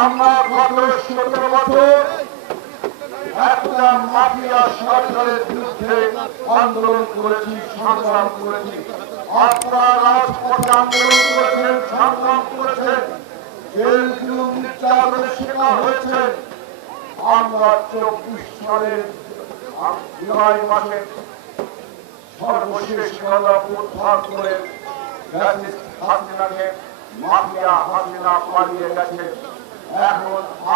আমরা গত সতেরো বছর একটা মাফিয়া সরকারের বিরুদ্ধে আন্দোলন করেছি, সংগ্রাম করেছি। মাসে সর্বশেষ গলা উদ্ধার করে হাসিনাকে, মাফিয়া হাসিনা পালিয়ে গেছে।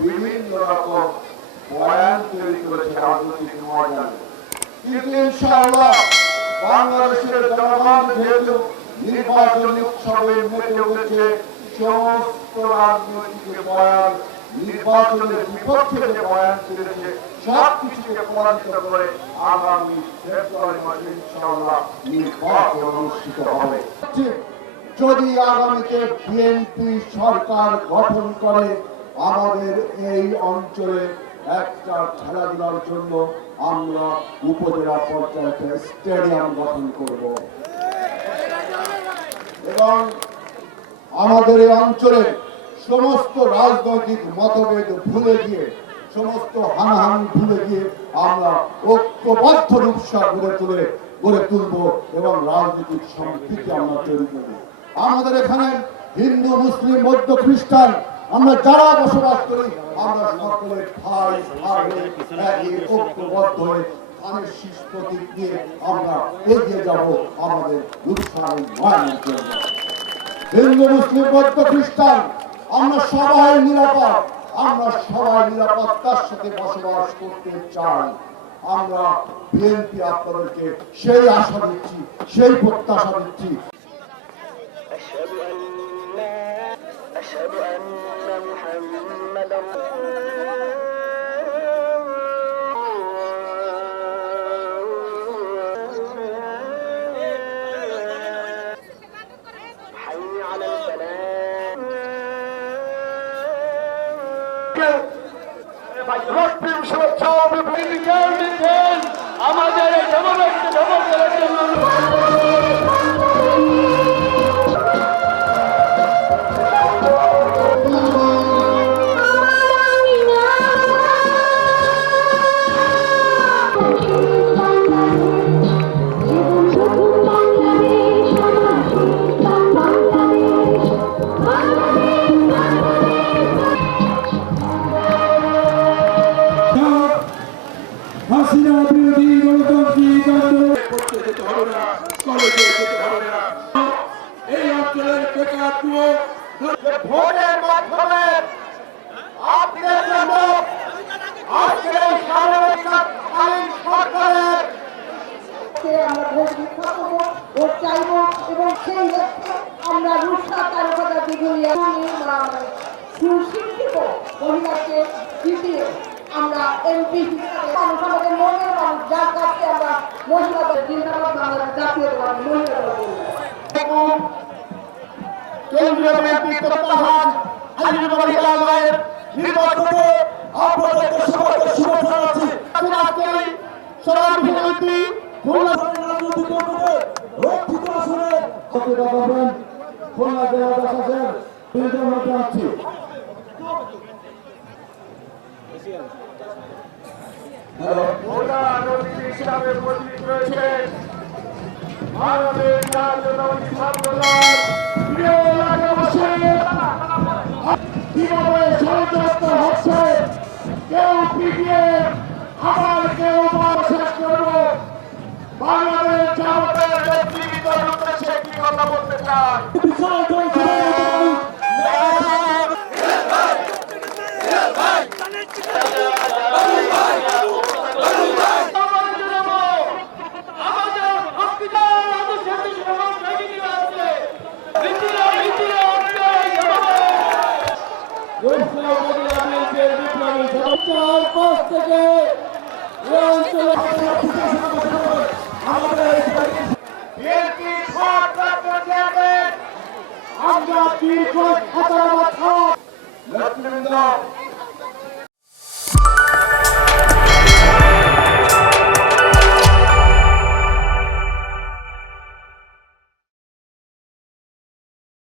বিভিন্ন রকম বয়ান তৈরি করেছে রাজনৈতিক ময়দানে। কিন্তু ইনশাআল্লাহ বাংলাদেশের জনগণ যেহেতু উৎসবে মেতে উঠেছে, সমস্ত রাজনৈতিক বয়ান, নির্বাচনের বিপক্ষে যে বয়ান তুলেছে পরাজিত করে আগামী ফেব্রুয়ারি মাসে ইনশাআল্লাহ নির্বাচন অনুষ্ঠিত হবে। যদি আগামীতে বিএনপি সরকার গঠন করে আমাদের এই অঞ্চলে একটা খেলাধুলার জন্য আমরা উপজেলা পর্যায়ে স্টেডিয়াম গঠন করব। এবং আমাদের এই অঞ্চলের সমস্ত রাজনৈতিক মতভেদ ভুলে গিয়ে, সমস্ত হানাহানি ভুলে গিয়ে আমরা ঐক্যবদ্ধ রূপসা গড়ে তুলে, গড়ে তুলব এবং রাজনৈতিক সম্প্রীতি আমরা তৈরি করব। আমাদের এখানে হিন্দু, মুসলিম, বৌদ্ধ, খ্রিস্টান আমরা যারা বসবাস করি, আমরা সকলে ভাই ভাই ঐক্যবদ্ধ হয়ে ধানের শীষ প্রতীক দিয়ে আমরা এগিয়ে যাব আমাদের উৎসাহ হিন্দু, মুসলিম, বৌদ্ধ, খ্রিস্টান, আমরা সবাই নিরাপদ। আমরা সবাই নিরাপত্তার সাথে বসবাস করতে চাই। আমরা বিএনপি আপনাদেরকে সেই আশা দিচ্ছি, সেই প্রত্যাশা দিচ্ছি। অভিপ্রায় আমাদের এই জনগণকে বেকার ভোটের মাধ্যমে সরকারের আমরা ভোট ভিক্ষা করব ভোট চাইব এবং সেই লক্ষ্যে আমরা রূপসা তারকাটা বিজয়ী সুশিক্ষিত মহিলাকে জিতিয়ে আমরা এমপি হিসাবে মানুষ আমাদের মনের মানুষ যার কাছে আমরা মহিলাদের জিন্দাবাদ বাংলাদেশ জাতীয় মহিলা দল বলি। কেন্দ্রীয় নেতৃত্ব প্রধান আলিম মহিলাদের নির্বাচনে আপনাদেরকে সবাইকে শুভেচ্ছা জানাচ্ছি। আজকের এই সমাবেশটি খুলনা রাজনৈতিক কর্মীদের রক্ষিত আসনে সচেতন হবেন খুলনা জেলা প্রশাসন দুইজন মধ্যে আছি। ভারতের জাতীয়তাবাদী ছাত্রদল প্রিয় থেকে এই অঞ্চলে আমাদের বিএনপি ভারপ্রাপ্ত আমরা দীর্ঘ বছর নেতৃবৃন্দ